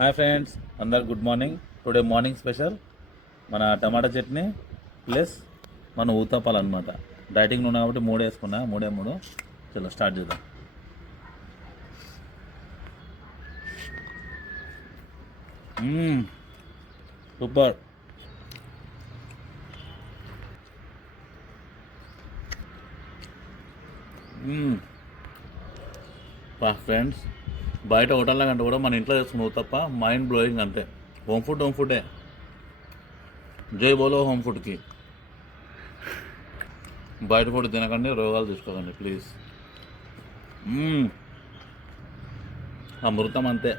Hi friends, అందరు good morning. Today morning special మన టమాటా చట్నీ ప్లస్ మన ఊతప్పాలు అనమాట. డైటింగ్ ఉన్నా కాబట్టి మూడు వేసుకున్నా, మూడు చలో స్టార్ట్ చేద్దాం. సూపర్. ఫ్రెండ్స్, బయట హోటల్లో కంటే కూడా మన ఇంట్లో చేసుకున్నావు తప్ప మైండ్ బ్లోయింగ్ అంతే. హోమ్ ఫుడ్డే. జై బోలో హోమ్ ఫుడ్కి. బయట ఫుడ్ తినకండి, రోగాలు తీసుకోకండి ప్లీజ్. అమృతం అంతే.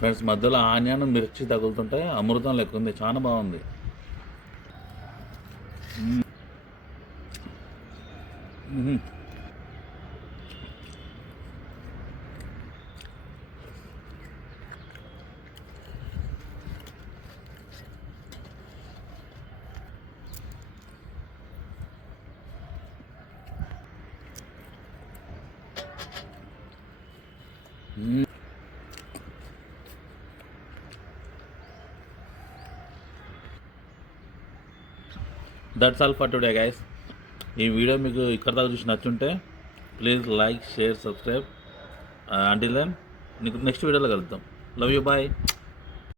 ఫ్రెండ్స్, మధ్యలో ఆనియన్ మిర్చి తగులుతుంటే అమృతం లెక్క ఉంది, చాలా బాగుంది. That's all for today guys. ఈ వీడియో మీకు ఇక్కడ దాకా చూసి నచ్చుంటే please like, share, subscribe. Until then next వీడియోలో కలుద్దాం. Love you, bye.